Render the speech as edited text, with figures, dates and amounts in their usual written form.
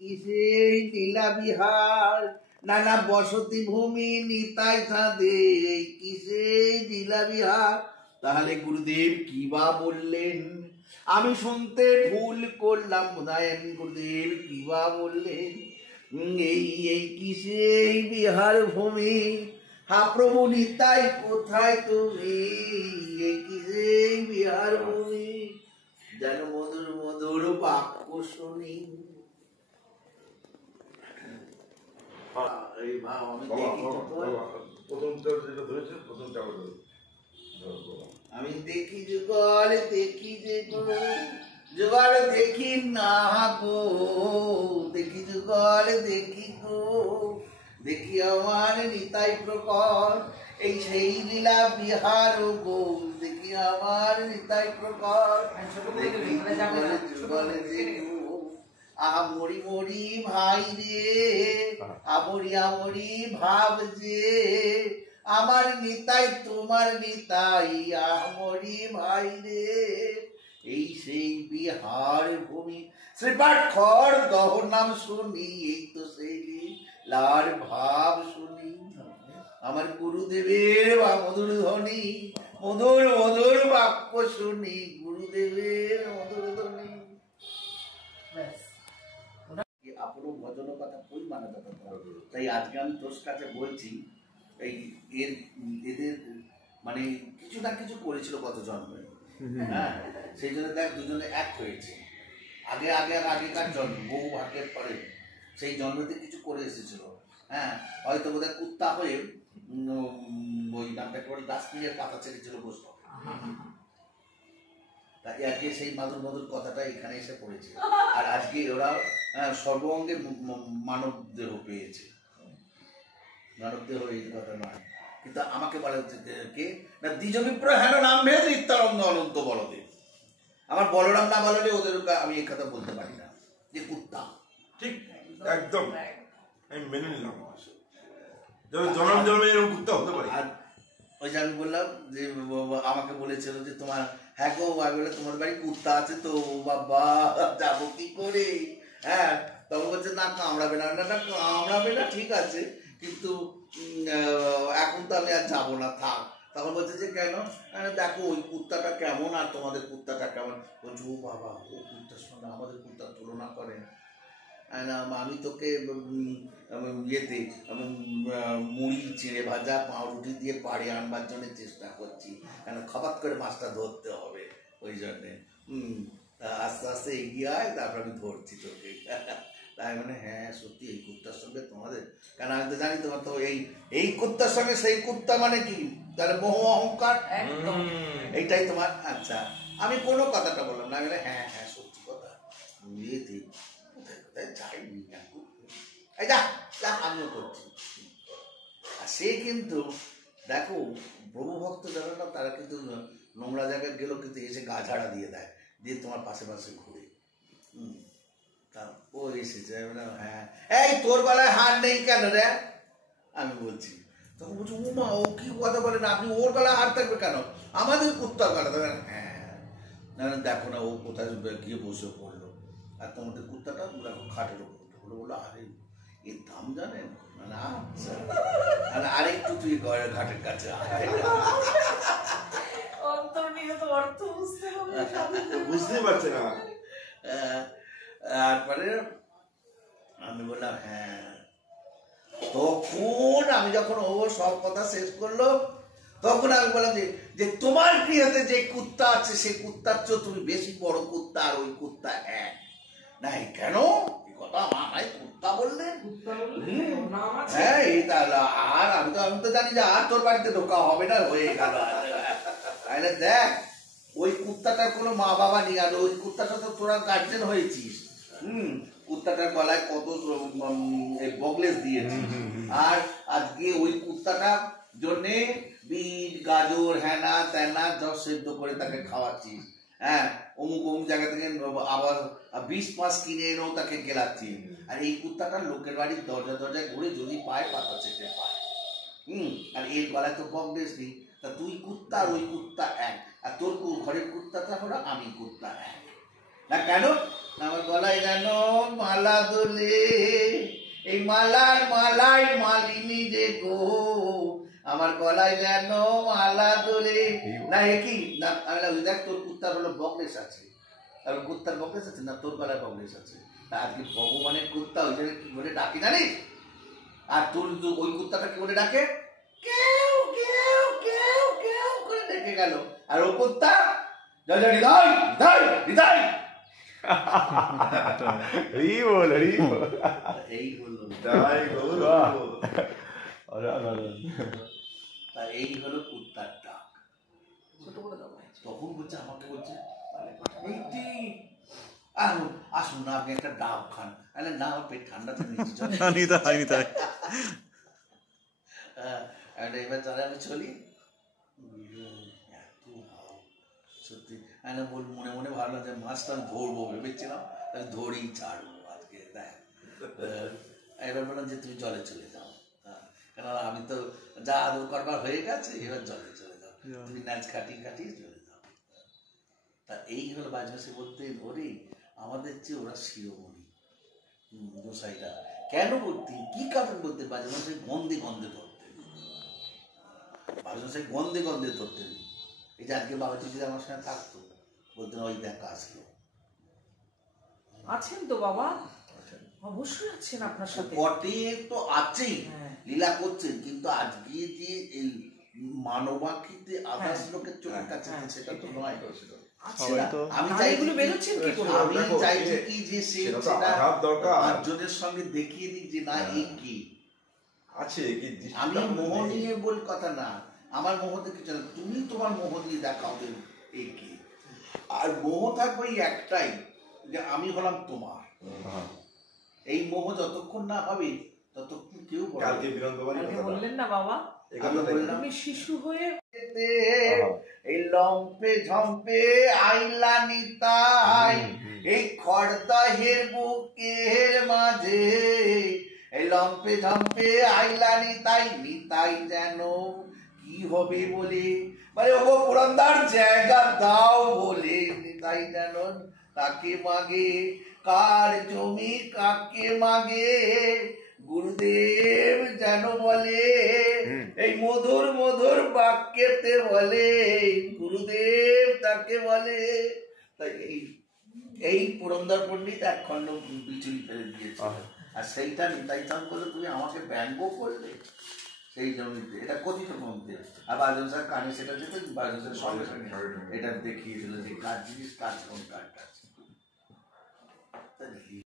কিসেই লীলা বিহার, নানা বসতি ভূমি নিতাই ছাদে, কিসেই লীলা বিহার। তাহলে গুরুদেব কি বা বললেন? আমি শুনতে ভুল করলাম বোধহয়। গুরুদেব কি বা বললেন? এই কিসেই বিহার ভূমি, হা প্রভু নিতাই কোথায় তুমি, এই কিসেই বিহার ভূমি, যেন মধুর মধুর বাক্য শুনি। আমি দেখি যুগল দেখি যে যুগল দেখি না গো, দেখি যুগল দেখি গো, দেখি আমার নিতাই প্রকট, এই সেই লীলা বিহার গো, দেখি আমার নিতাই প্রকট, দেখি যুগল দেখো। আহা মরি মরি ভাই রে, আমরি আমরি ভাব যে, আমার নিতাই তোমার নিতাই, আমরি ভাই রে, এই সেই বিহার ভূমি। শ্রীপাঠ খড় দহ নাম শুনি, এই তো সেই লীলার ভাব শুনি। আমার গুরুদেবের বা মধুর ধ্বনি, মধুর মধুর বাক্য শুনি, গুরুদেবের মধুর ধ্বনি। আপন ভজন কথা কই মানা কথা। তাই আজকে আমি তোর কাছে বলছি, এই এদের মানে কিছু না কিছু করেছিল কত জন্মে, হ্যাঁ, সেই জন্য দেখ দুজনে এক হয়েছে। আগেকার জন্ম, বহু ভাগ্যের পরে সেই জন্মতে কিছু করে এসেছিল। হ্যাঁ, হয়তো বোধহয় কুত্তা হয়ে ওই নামটা করে দাসপুরের পাতা ছেড়েছিল বসত। তাই আজকে সেই মাদুর মধুর কথাটা এখানে এসে পড়েছে। আর আজকে ওরা সর্বঙ্গে মানব দেহ পেয়েছে। মানব দেহ এই কথা নয়, কিন্তু আমাকে বলা হচ্ছে কে না দ্বিজবিপ্র হেন নাম ভেদ নিত্যানন্দ অনন্ত বলদেব। আমার বলরাম না বললে ওদের আমি এই কথা বলতে পারি না, যে কুত্তা। ঠিক একদম আমি মেনে নিলাম, জন্ম জন্মে এরকম কুত্তা হতে পারে। আর ওই যে আমি বললাম যে আমাকে বলেছিল যে তোমার, হ্যাঁ গো আমি বলে তোমার বাড়ি কুত্তা আছে তো, বাবা যাবো কি করে। হ্যাঁ, তখন বলছে না কামড়াবে না, না কামড়াবে না ঠিক আছে, কিন্তু এখন তো আমি আর যাবো না, থাক। তখন বলছে যে কেন? দেখো ওই কুত্তাটা কেমন আর তোমাদের কুত্তাটা কেমন। বলছে ও বাবা, ও কুত্তার সঙ্গে আমাদের কুত্তার তুলনা করেন। আমি তোকে ইয়েতে মুড়ি চিড়ে ভাজা পাউরুটি দিয়ে পাড়ে আনবার জন্য চেষ্টা করছি, কেন খপাত করে মাছটা ধরতে হবে, ওই জন্যে আস্তে আস্তে এগিয়ে আয়, তারপর আমি ধরছি তোকে। তাই মানে হ্যাঁ সত্যি এই কুত্তার সঙ্গে তোমাদের, কেন আমি তো জানি তোমার তো এই কুত্তার সঙ্গে সেই কুত্তা মানে কি, তাহলে মোহ অহংকার এইটাই তোমার। আচ্ছা, আমি কোনো কথাটা বললাম না, আমি হ্যাঁ হ্যাঁ সত্যি কথা, ইয়েতে যাইনি, আমিও করছি। আর সে কিন্তু দেখো প্রভু ভক্ত যারা না, তারা কিন্তু নোংরা জায়গায় গেলেও কিন্তু এসে গা ঝাড়া দিয়ে দেয়, দিয়ে তোমার পাশে পাশে ঘুরে। তা ও এসেছে, হ্যাঁ এই তোর বেলায় হার নেই কেন রে, আমি বলছি। তখন বলছি ও মা, ও কি কথা বলেন আপনি, ওর বেলায় হার থাকবে কেন, আমাদের কুত্তার বেলা থাকবে। হ্যাঁ দেখো না ও কোথায় গিয়ে বসে পড়লো, আর তোমাদের কুত্তাটা দেখো খাটের উপর বলে বললো, আরে এর দাম জানেন, মানে আচ্ছা আরেকটু তুই ঘাটের কাছে বুঝতেই পারছে না। তারপরে আমি বললাম হ্যাঁ। তখন আমি যখন ও সব কথা শেষ করলো, তখন আমি বললাম যে তোমার গৃহতে যে কুত্তা আছে সেই কুত্তার চেয়ে তুমি বেশি বড় কুত্তা, আর ওই কুত্তা এক নাই। কেন এই কথা আমায় কুত্তা বললেন? হ্যাঁ এই তাহলে আর আমি তো জানি যে আর তোর বাড়িতে ঢোকা হবে না, হয়ে গেল। তাহলে দেখ ওই কুত্তাটার কোনো মা বাবা নেই, আর ওই কুত্তাটা তো তোরা গার্জেন হয়েছিস। কুত্তাটার গলায় কত বগলেস দিয়েছিস, আর আজকে ওই কুত্তাটা জন্যে বিট গাজর হ্যানা ত্যানা সব সেদ্ধ করে তাকে খাওয়াচ্ছিস। হ্যাঁ, অমুক অমুক জায়গা থেকে আবার 20 মাস কিনে এনেও তাকে গেলাচ্ছিস। আর এই কুত্তাটা লোকের বাড়ির দরজায় ঘুরে যদি পায় পাতা চেটে পায়। আর এর গলায় তো বগলেস নেই। তা তুই কুত্তা আর ওই কুত্তা এক, আর তোর ঘরের কুত্তাটা হলো আমি কুত্তা এক। না কেন? আমার গলায় যেন মালা দোলে, এই মালার মালায় মালিনী যে গো, আমার গলায় যেন মালা দোলে। না কি না, আমি দেখ তোর কুত্তার হলো বকলেস আছে, আর কুত্তার বকলেস আছে না, তোর গলায় বকলেস আছে। আজকে ভগবানের কুত্তা ওই জায়গায় কি বলে ডাকি জানিস? আর তোর ওই কুত্তাটা কি বলে ডাকে? কেউ কেউ কেউ কেউ করে ডেকে গেল। আর ও কুত্তা হৃদয় হৃদয় হৃদয়। এই হলো এই হলো কুত্তার ডাক। তখন বলছে আমাকে বলছে আসুন না আপনি একটা ডাব খান। না আমার পেট ঠান্ডা এবার তাহলে আমি চলি। সত্যি মনে মনে ভাবলাম যে মাছটা আমি ধরবো ভেবেছিলাম, আমি ধরেই ছাড়বো আজকে। দেখ এবার বললাম যে তুমি জলে চলে যাও, কেন আমি তো যা আদর করবার হয়ে গেছে, এবার জলে চলে যাও, তুমি নাচ কাটিয়ে কাটিয়ে চলে যাও। তা এই হলো বাজমাসে বলতে ওরে আমাদের চেয়ে ওরা শিরোমণি গোসাইরা। কেন বলতেন, কি কারণ বলতেন? বাজমাসে গন্ধে গন্ধে ধরতেন, বাজমাসে গন্ধে গন্ধে ধরতেন। এই যে আজকে বাবাজি যদি আমার সঙ্গে থাকতো বলতেন ওই দেখা আসলো। আছেন তো বাবা, অবশ্যই আছেন আপনার সাথে। বটে তো আছেই, লীলা করছেন, কিন্তু আজকে যে এই মানবাকৃতি আদার্স লোকের চোখের কাছে সেটা তো নয়। আমি চাইছি কি যে পাঁচজনের সঙ্গে দেখিয়ে দিক যে না এই কি আছে। আমি মোহ নিয়ে বল কথা না, আমার মোহ দেখে চলে, তুমি তোমার মোহ দিয়ে দেখাও এই কি। আর মোহ থাকবে একটাই যে আমি হলাম তোমার। এই মোহ যতক্ষণ না হবে ততক্ষণ কেউ বললেন না বাবা আমি শিশু হয়ে এই লম্পে ঝম্পে আইলা নিতাই, এই খড়দহের বুকের মাঝে এই লম্পে ঝম্পে আইলা নিতাই, নিতাই যেন কি হবে বলে, মানে ও পুরন্দার জায়গা দাও বলে, নিতাই যেন তাকে মাগে, কার জমি কাকে মাগে, গুরুদেব যেন বলে, এই মধুর মধুর বাক্যেতে বলে গুরুদেব তাকে বলে। তাই এই পুরন্দর পণ্ডিত এক খণ্ড বিচুলি ফেলে দিয়েছে, আর সেইটা নিতাই চাঁদ বলে তুমি আমাকে ব্যঙ্গ করলে, সেই জমিতে এটা কথিত মধ্যে। আর বাজন স্যার কানে সেটা যেতে বাজন স্যার সঙ্গে সঙ্গে এটা দেখিয়ে দিল যে কাজ জিনিস কাজ কোন কাজটা।